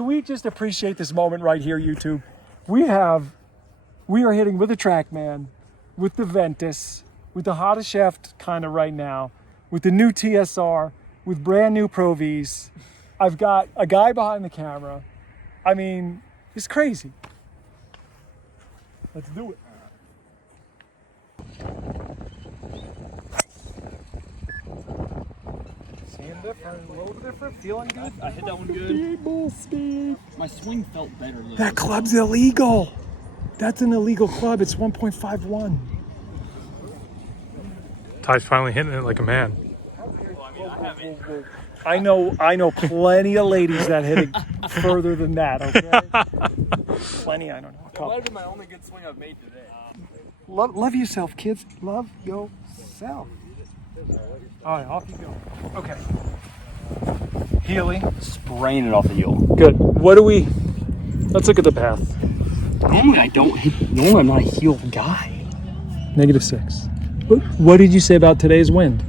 can we just appreciate this moment right here, YouTube? We are hitting with the TrackMan, with the Ventus, with the hottest shaft kind of right now, with the new TSR, with brand new Pro Vs. I've got a guy behind the camera. I mean, it's crazy. Let's do it. Seeing different, a little different, feeling good. I hit that one good. Speed, speed. My swing felt better. That club's illegal. That's an illegal club. It's 1.51. Ty's finally hitting it like a man. I know plenty of ladies that hit it further than that, okay? Plenty, I don't know. That might have been my only good swing I've made today. Love yourself, kids. Love yourself. All right, off you go. Okay. Healy. Spraying it off the heel. Good. Let's look at the path. Normally I'm not a heel guy. -6. What did you say about today's wind?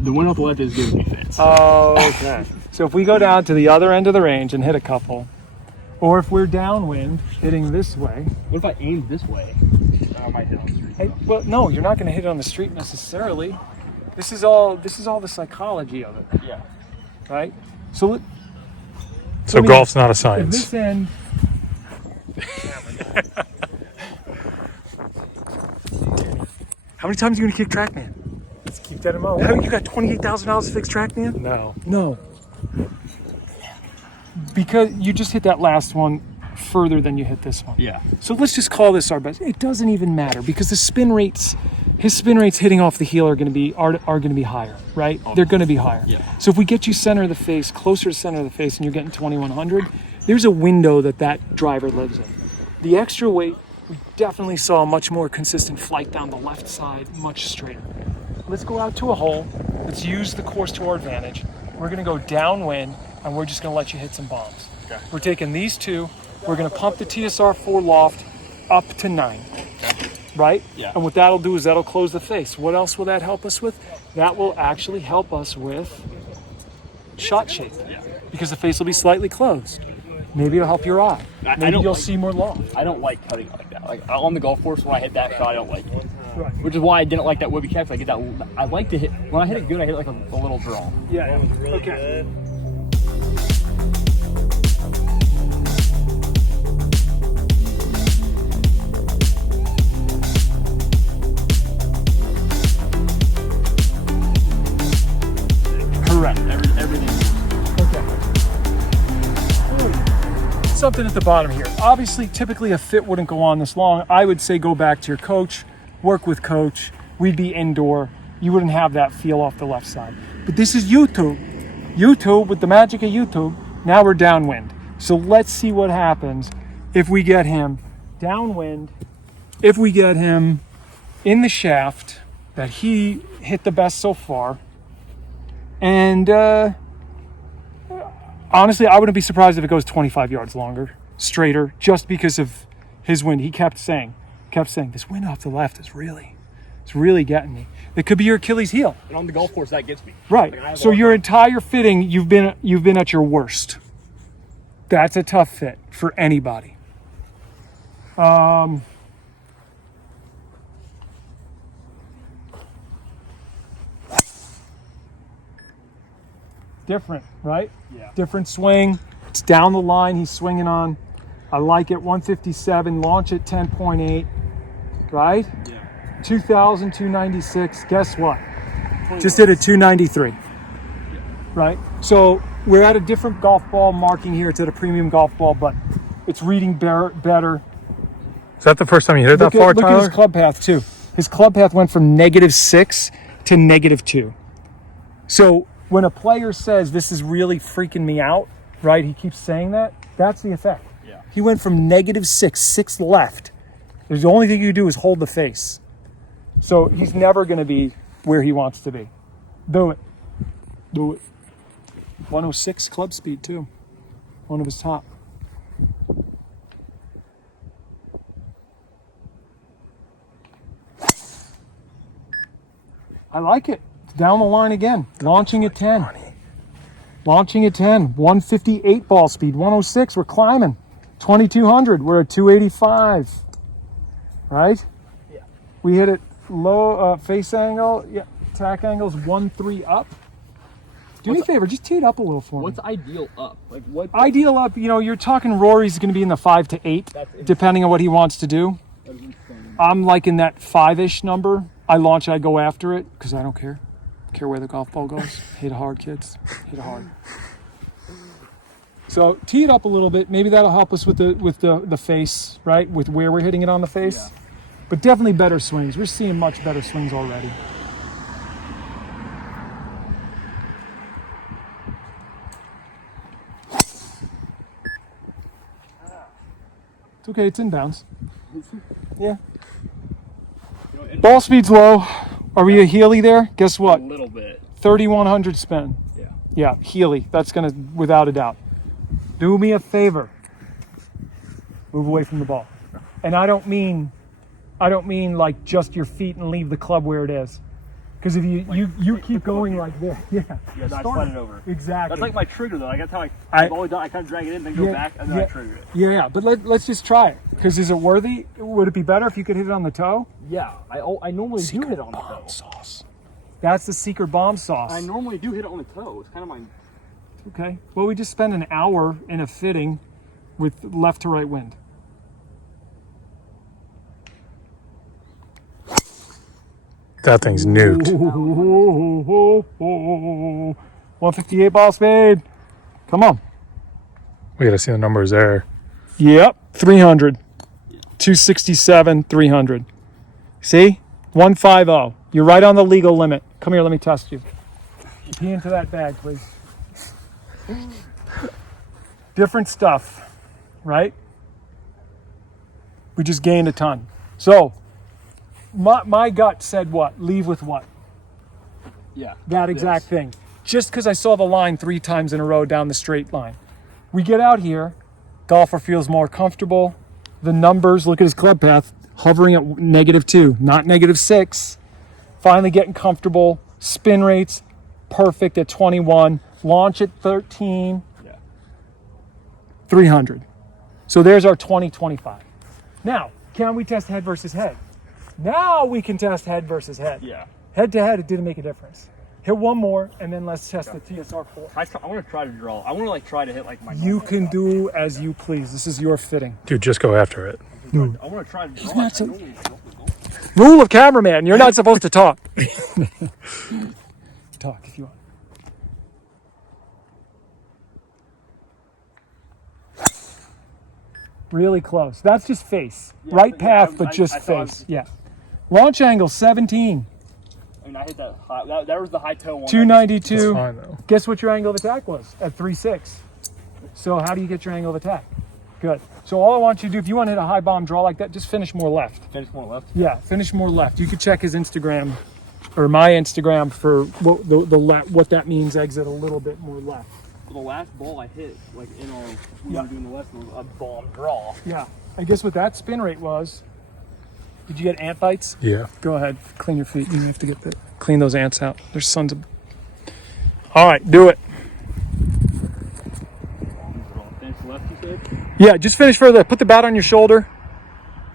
The one off the left is giving me fits. Oh, okay. So if we go down to the other end of the range and hit a couple, or if we're downwind hitting this way. What if I aimed this way? I might hit on the street. Hey, well, no, you're not going to hit it on the street necessarily. This is all the psychology of it, Yeah. right? So Golf's not a at science. this end. How many times are you going to kick TrackMan? Let's keep that in mind. You got $28,000 to fix TrackMan? No. No. Because you just hit that last one further than you hit this one. Yeah. So let's just call this our best. It doesn't even matter because his spin rates hitting off the heel are going to be higher, right? They're going to be higher. Yeah. So if we get you center of the face, closer to center of the face, and you're getting 2100, there's a window that driver lives in. The extra weight, we definitely saw a much more consistent flight down the left side, much straighter. Let's go out to a hole. Let's use the course to our advantage. We're going to go downwind, and we're just going to let you hit some bombs. Okay. We're taking these two. We're going to pump the TSR4 loft up to 9. Okay. Right? Yeah. And what that'll do is that'll close the face. What else will that help us with? That will actually help us with shot shape. Yeah. Because the face will be slightly closed. Maybe it'll help your eye. Maybe you'll see more loft. I don't like cutting like that. Like on the golf course when I hit that shot, I don't like it. Right. Which is why I didn't like that Webby catch. I like to hit when I hit it good. I hit it like a little draw. Yeah. Okay. Correct. Everything. Okay. Something at the bottom here. Obviously, typically a fit wouldn't go on this long. I would say go back to your coach, work with coach. We'd be indoor. You wouldn't have that feel off the left side. But this is YouTube. YouTube, with the magic of YouTube, now we're downwind. So let's see what happens if we get him downwind, if we get him in the shaft that he hit the best so far. And honestly, I wouldn't be surprised if it goes 25 yards longer, straighter, just because of his wind. He kept saying, this wind off the left is really getting me. It could be your Achilles heel. And on the golf course, that gets me. Right. So your entire fitting, you've been at your worst. That's a tough fit for anybody. Different, right? Yeah. Different swing. It's down the line he's swinging on. I like it. 157, launch at 10.8, right? Yeah. 2,000, 296. Guess what? Just did a 293, right? So we're at a different golf ball marking here. It's at a premium golf ball, but it's reading better. Is that the first time you hit it that far, Look at Tyler? his club path too. His club path went from -6 to -2. So when a player says this is really freaking me out, right? He keeps saying that. That's the effect. Yeah. He went from -6 left. There's the only thing you do is hold the face. So he's never going to be where he wants to be. Do it. 106 club speed too. One of his top. I like it. It's down the line again. Launching at 10. Launching at 10, 158 ball speed, 106, we're climbing. 2200, we're at 285. Right? Yeah. We hit it low face angle, yeah, tack angles 1-3 up. Do me a favor, just tee it up a little for me. What's ideal up? Like what? Ideal up, you're talking Rory's going to be in the 5 to 8, depending on what he wants to do. I'm like in that 5-ish number. I launch, I go after it because I don't care. Care where the golf ball goes. Hit it hard, kids. Hit it hard. So tee it up a little bit. Maybe that'll help us with the face, right? With where we're hitting it on the face. Yeah. But definitely better swings. We're seeing much better swings already. It's okay, it's inbounds. Yeah. Ball speed's low. Are we a Healy there? Guess what? A little bit. 3,100 spin. Yeah. Yeah, Healy. That's gonna, without a doubt. Do me a favor. Move away from the ball. And I don't mean like just your feet and leave the club where it is. Because if you keep going like this, yeah. Yeah, no, I slide it over. Exactly. That's like my trigger though. Like that's how I I've always done. I kind of drag it in, then go back, and then I trigger it. Yeah, but let's just try it. Because is it worthy? Would it be better if you could hit it on the toe? Yeah, I normally do hit it on the toe. Sauce. That's the secret bomb sauce. I normally do hit it on the toe. It's kind of my. Okay. Well, we just spent an hour in a fitting with left to right wind. That thing's nuked. 158 ball speed. Come on. We gotta see the numbers there. Yep. 300. 267, 300. See? 150. You're right on the legal limit. Come here, let me test you. Pee into that bag, please. Different stuff, right? We just gained a ton. So, my gut said what? Leave with what? Yeah. That exact thing. Just because I saw the line 3 times in a row down the straight line. We get out here, golfer feels more comfortable. The numbers, look at his club path, hovering at -2, not -6. Finally getting comfortable. Spin rates, perfect at 21. Launch at 13. Yeah. 300. So there's our 2025. Now, can we test head versus head? Now we can test head versus head. Yeah. Head to head, it didn't make a difference. Hit one more, and then let's test the TSR4. I want to try to draw. I want to try to hit like my. You can do as you please. This is your fitting. Dude, just go after it. I want to try to draw. not so- Rule of cameraman, you're not supposed to talk. Talk if you want. Really close. That's just face. Right path, but just face. Yeah. Launch angle 17. I mean, I hit that high. That was the high toe one. 292. That's fine though. Guess what your angle of attack was? At 3.6. So how do you get your angle of attack? Good. So all I want you to do, if you want to hit a high bomb draw like that, just finish more left. Finish more left. Yeah, finish more left. You could check his Instagram or my Instagram for what that means. Exit a little bit more left. The last ball I hit, like in our, we Yeah. were doing the left, was a bomb draw. Yeah. I guess what that spin rate was. Did you get ant bites? Yeah. Go ahead, clean your feet. You have to get clean those ants out. There's sons of. All right, do it. Finish left, you said? Yeah, just finish further. Put the bat on your shoulder,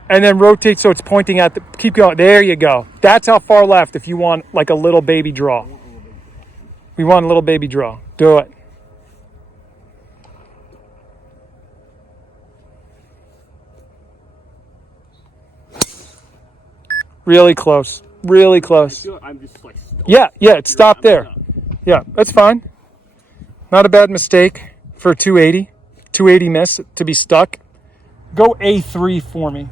and then rotate so it's pointing at the. Keep going. There you go. That's how far left. If you want like a little baby draw, we want a little baby draw. Do it. Really close. Really I close. feel like I'm just like stuck. Yeah, it stopped I'm there. stuck. Yeah, that's fine. Not a bad mistake for 280. 280 miss to be stuck. Go A3 for me.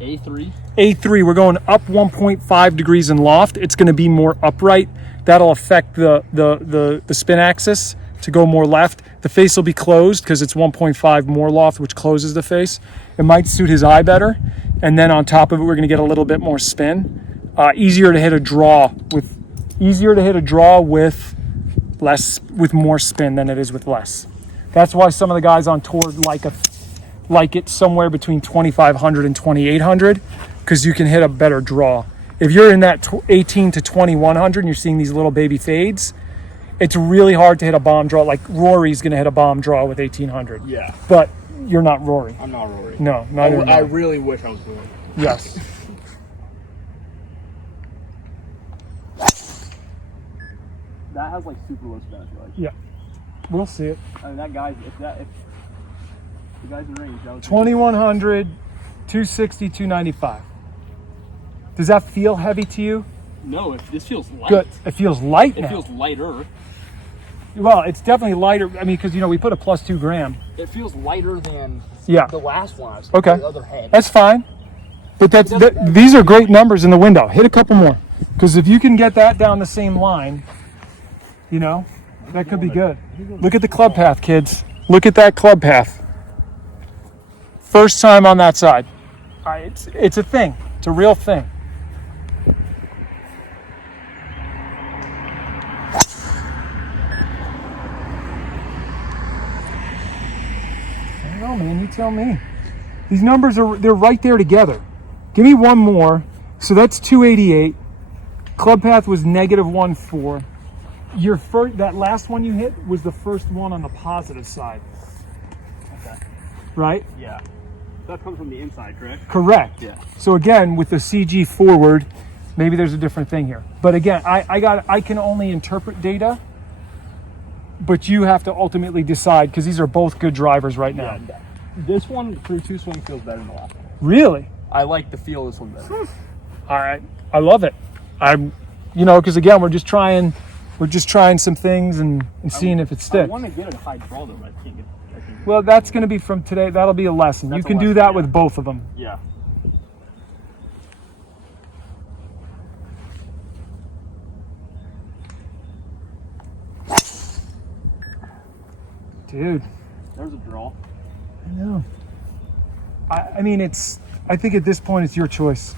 A3. A3, we're going up 1.5 degrees in loft. It's going to be more upright. That'll affect the spin axis to go more left. The face will be closed because it's 1.5 more loft, which closes the face. It might suit his eye better. And then on top of it, we're going to get a little bit more spin. Easier to hit a draw with more spin than it is with less. That's why some of the guys on tour like it somewhere between 2,500 and 2,800 because you can hit a better draw. If you're in that 18 to 2,100 and you're seeing these little baby fades, It's really hard to hit a bomb draw. Like Rory's going to hit a bomb draw with 1800. Yeah. But you're not Rory. I'm not Rory. No, neither am I I. really wish I was Rory. Yes. That has like super low spin, I feel like. Yeah. We'll see it. I mean, that guy's, if the guy's in range, that was 2100, 260, 295. Does that feel heavy to you? No, this feels light. Good. It feels light It now. feels lighter. Well, it's definitely lighter. I mean, because, we put a plus 2 gram. It feels lighter than Yeah. the last one I was Okay. the other head. That's fine. But these are great numbers in the window. Hit a couple more. Because if you can get that down the same line, that could be good. Look at the club path, kids. Look at that club path. First time on that side. It's a thing. It's a real thing. I don't know, man. You tell me. These numbers they're right there together. Give me one more. So that's 288. Club path was -14. That last one you hit was the first one on the positive side. Okay. Right? Yeah. That comes from the inside, correct? Correct. Yeah. So again, with the CG forward, maybe there's a different thing here. But again, I can only interpret data, but you have to ultimately decide because these are both good drivers right now. Yeah. This one through 2 swing feels better than the last one. Really? I like the feel of this one better. All right. I love it. Because again, we're just trying some things and seeing if it I sticks. want to get a high draw though, but I can't get. Well, that's going to be from today. That'll be a lesson. That's You can a do lesson, that yeah. with both of them. Yeah. Dude, There's a draw. I know. I mean, I think at this point it's your choice.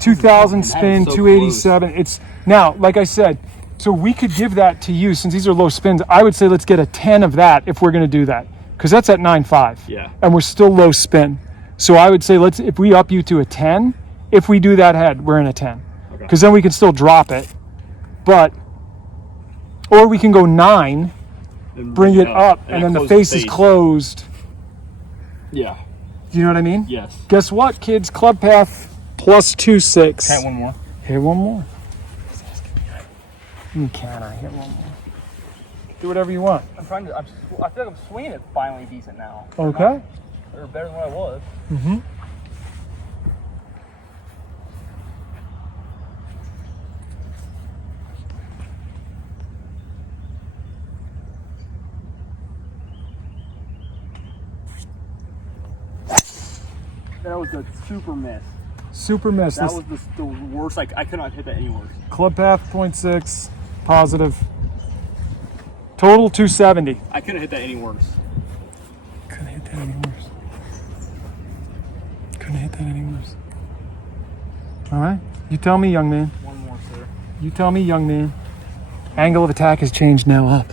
2,000 spin, so 287. It's now, like I said, so we could give that to you since these are low spins. I would say let's get a 10 of that if we're going to do that because that's at 9.5. Yeah. And we're still low spin. So I would say if we up you to a 10, if we do that head, we're in a 10 because then we can still drop it. Or we can go 9, bring it up, and then the face is closed. Yeah. Do you know what I mean? Yes. Guess what, kids? Club path plus 2.6. Hit one more. Hit one more. You can. I hit one more. Do whatever you want. I feel like I'm swinging it finally decent now. Okay. Or better than what I was. Mm-hmm. That was a super miss. Super miss. That was the worst. I could not hit that any worse. Club path 0.6. Positive. Total 270. I couldn't hit that any worse. Couldn't hit that any worse. Couldn't hit that any worse. All right. You tell me, young man. One more, sir. You tell me, young man. Angle of attack has changed now up.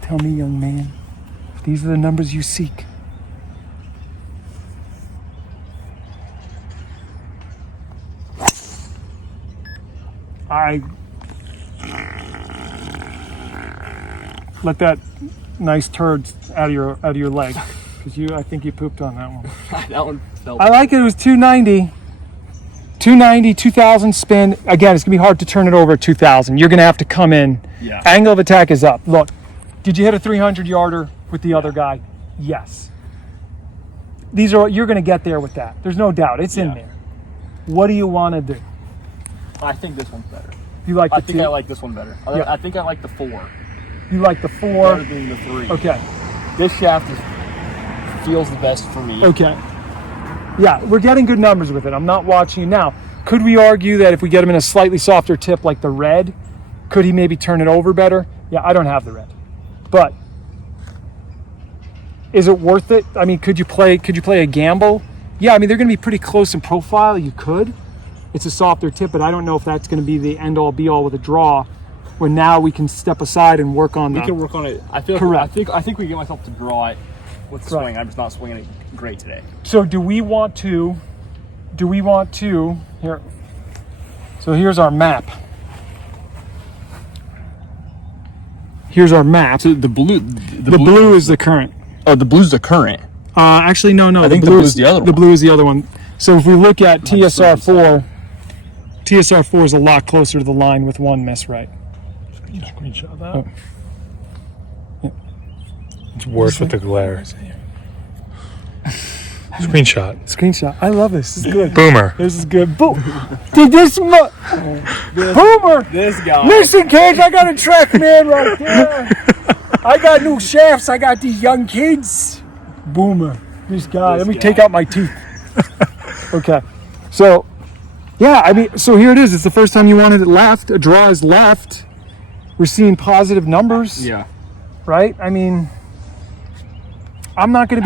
Tell me, young man. These are the numbers you seek. Let that nice turd out of your leg because I think you pooped on that one. That one felt. I like it. It was 290. 290, 2,000 spin. Again, it's gonna be hard to turn it over at 2,000. You're gonna have to come in. Yeah. Angle of attack is up. Look, did you hit a 300 yarder with the other guy? Yes. You're gonna get there with that. There's no doubt. It's in there. What do you want to do? I think this one's better. You like the I think 2? I like this one better. Yeah. I think I like the 4 You like the 4? better than the 3. Okay. This shaft feels the best for me. Okay. Yeah, we're getting good numbers with it. I'm not watching you now. Could we argue that if we get him in a slightly softer tip like the red, could he maybe turn it over better? Yeah, I don't have the red. But is it worth it? I mean, could you play a gamble? Yeah, I mean, they're going to be pretty close in profile. You could. It's a softer tip, but I don't know if that's going to be the end all be all with a draw where now we can step aside and work on We that. can work on it. I feel Correct. I think we get myself to draw it with the swing. I'm just not swinging it great today. So do we want to here? So here's our map. Here's our map. So the blue, The blue is the current. oh, the blue's the current. Actually, no. I think the blue is the other The one. blue is the other one. So if we look at TSR4, TSR4 is a lot closer to the line with one miss right. Screenshot that. Oh. It's worse with the glare. Screenshot. Screenshot. I love this. This is good. Boomer. This is good. Boom. Dude, Boomer. This guy. Listen, kids, I got a track man right there. I got new shafts. I got these young kids. Boomer. This guy. Let me take out my teeth. Okay. So, yeah, I mean, so here it is. It's the first time you wanted it left. A draw is left. We're seeing positive numbers. Yeah. Right? I mean, I'm not gonna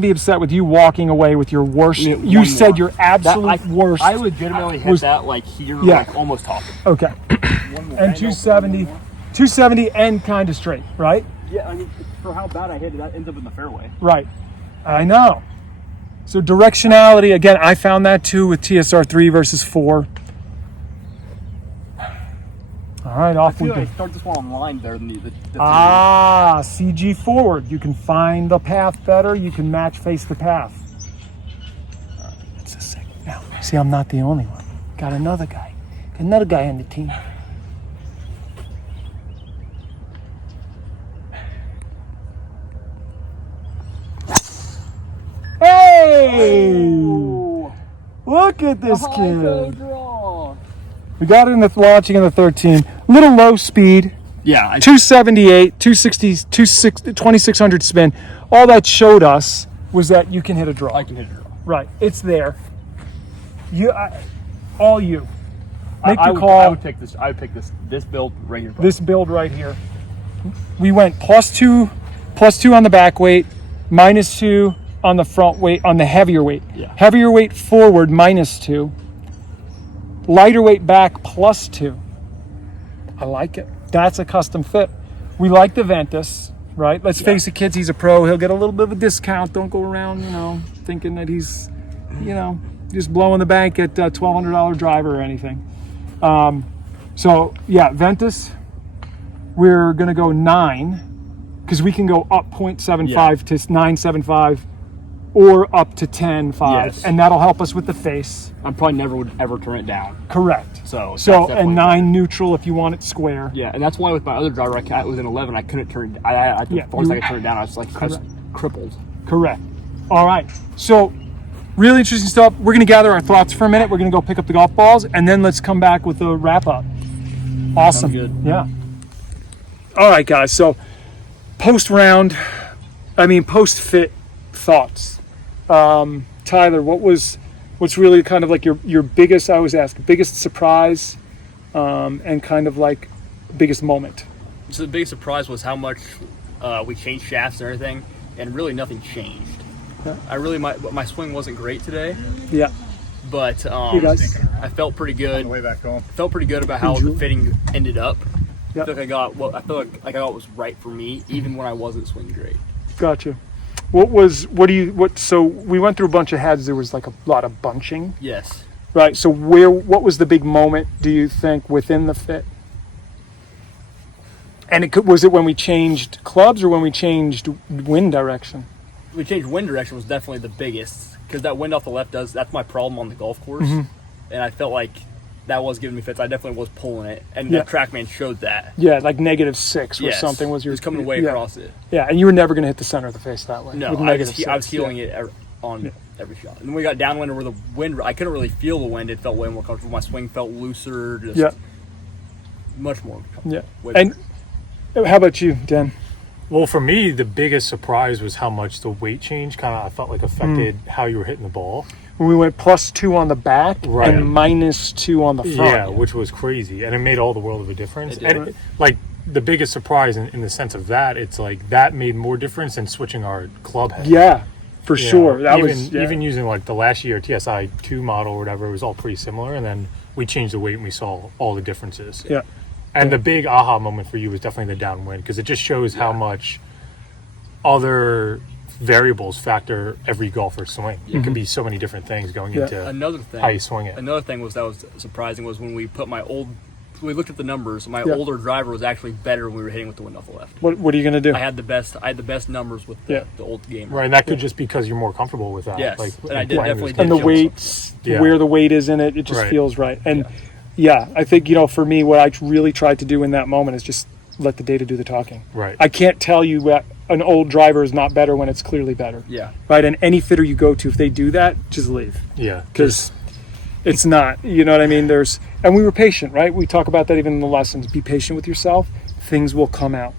be upset with you walking away with your worst. Yeah, You one said more. your absolute worst. I legitimately hit was- that like here, Yeah. like almost topping. Okay. And 270 and kind of straight, right? Yeah, I mean, for how bad I hit it, that ends up in the fairway. Right. I know. So directionality, again, I found that too with TSR3 versus 4. All right, I off feel we like go. I start this one on line better than the CG forward. You can find the path better. You can match face the path. That's the second. Now, see, I'm not the only one. Got another guy. Got another guy on the team. Hey! Look at this kid. We got it in the launching in the 13. Little low speed. Yeah, 278, 260, 2600 spin. All that showed us was that you can hit a draw. I can hit it. Right, it's there. All you. Make I the would, call. I would pick this. I would pick this build right here. This build right here. We went +2 on the back weight, -2 on the front weight, on the heavier weight. Yeah. Heavier weight forward, -2. Lighter weight back, +2. I like it. That's a custom fit. We like the Ventus, right? Let's face it, kids, he's a pro. He'll get a little bit of a discount. Don't go around, thinking that he's, just blowing the bank at $1,200 driver or anything. So, yeah, Ventus, we're going to go 9 because we can go up 0.75 to 975 or up to 10.5, Yes. and that'll help us with the face. I probably never would ever turn it down. Correct. So that's and definitely- 9 neutral if you want it square. Yeah, and that's why with my other driver, it was an 11. I couldn't turn. As far as I could turn it down, I was like crippled. Correct. All right. So, really interesting stuff. We're going to gather our thoughts for a minute. We're going to go pick up the golf balls, and then let's come back with a wrap up. Awesome. Sounds good. Yeah. All right, guys. So, post fit thoughts. Tyler, what's really kind of like your biggest? I always ask biggest surprise, and kind of like biggest moment. So the biggest surprise was how much we changed shafts and everything, and really nothing changed. Yeah. My swing wasn't great today, Yeah. but You guys. I felt pretty good. way back home. Felt pretty good about how the fitting ended up. Yeah. I feel like I got what I feel like I got what was right for me, even when I wasn't swinging great. Gotcha. So we went through a bunch of heads. There was like a lot of bunching. Yes. Right. So what was the big moment, do you think, within the fit? And was it when we changed clubs or when we changed wind direction? We changed wind direction was definitely the biggest, because that wind off the left that's my problem on the golf course, and I felt like that was giving me fits. I definitely was pulling it, and Yeah. the TrackMan showed that. Yeah, like -6 or Yes. something was your. It was coming way yeah. across it. Yeah, and you were never going to hit the center of the face that way. No, with I was -6, healing yeah. it on every shot. And when we got downwind where the wind, I couldn't really feel the wind. It felt way more comfortable. My swing felt looser, just Yeah. much more comfortable. Yeah. Way And how about you, Dan? Well, for me, the biggest surprise was how much the weight change kind of I felt like affected how you were hitting the ball. When we went +2 on the back Right. and -2 on the front. Yeah, which was crazy, and it made all the world of a difference. It did. And like the biggest surprise in the sense of that, it's like that made more difference than switching our club head. Yeah, for You know, sure. That even, was even using like the last year TSI 2 model or whatever, it was all pretty similar, and then we changed the weight and we saw all the differences. Yeah. And the big aha moment for you was definitely the downwind, because it just shows how much other variables factor every golfer's swing. It can be so many different things going Yeah. into Another thing. how you swing it. Another thing that was surprising was when we put my old we looked at the numbers. My Yeah. older driver was actually better when we were hitting with the wind off the left. What are you going to do? I had the best numbers with the, Yeah. the old gamer. Right, and that could just because you're more comfortable with that. Yes, Like, and I did playing definitely this And the game. feel weights, Yeah. where the weight is in it, it just Right. feels right. And yeah, I think, for me, what I really tried to do in that moment is just let the data do the talking. Right. I can't tell you that an old driver is not better when it's clearly better. Yeah. Right. And any fitter you go to, if they do that, just leave. Yeah. Because it's not, you know what I mean? And we were patient, right? We talk about that even in the lessons. Be patient with yourself. Things will come out.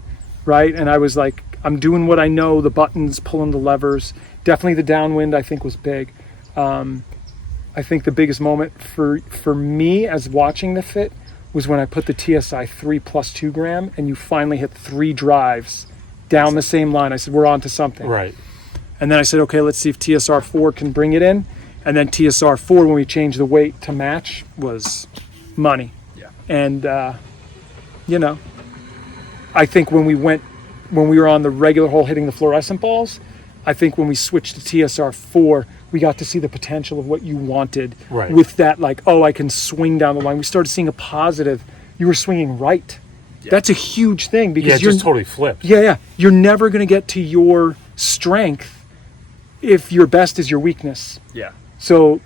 Right. And I was like, I'm doing what I know, the buttons, pulling the levers. Definitely the downwind, I think, was big. I think the biggest moment for me as watching the fit was when I put the TSI 3 plus 2 gram and you finally hit 3 drives down the same line. I said, we're on to something. Right. And then I said, okay, let's see if TSR 4 can bring it in. And then TSR 4, when we changed the weight to match, was money. Yeah. And, I think when we were on the regular hole hitting the fluorescent balls, I think when we switched to TSR 4, we got to see the potential of what you wanted Right. with that, like, oh, I can swing down the line. We started seeing a positive. You were swinging right. Yeah. That's a huge thing because Yeah, it you're just totally flipped. yeah. You're never going to get to your strength if your best is your weakness. Yeah. So,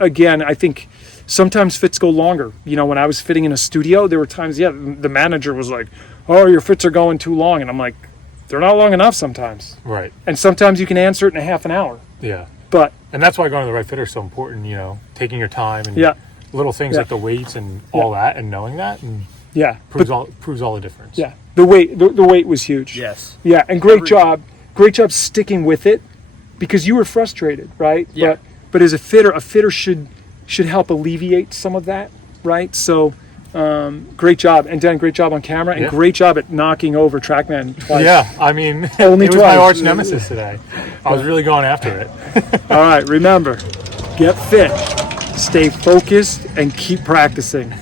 again, I think sometimes fits go longer. When I was fitting in a studio, there were times, the manager was like, oh, your fits are going too long. And I'm like, they're not long enough sometimes. Right. And sometimes you can answer it in a half an hour. Yeah. But, And that's why going to the right fitter is so important, taking your time and Yeah. little things Yeah. like the weights and all that and knowing that and yeah. proves But, all the difference. yeah. The weight was huge. Yes. Yeah, and great job sticking with it because you were frustrated, right? Yeah. But as a fitter should help alleviate some of that, right? So, great job, and Dan, great job on camera, and Yeah. great job at knocking over TrackMan twice. Yeah, I mean, Only it was my twice. arch nemesis today. I was really going after it. All right, remember, get fit, stay focused, and keep practicing.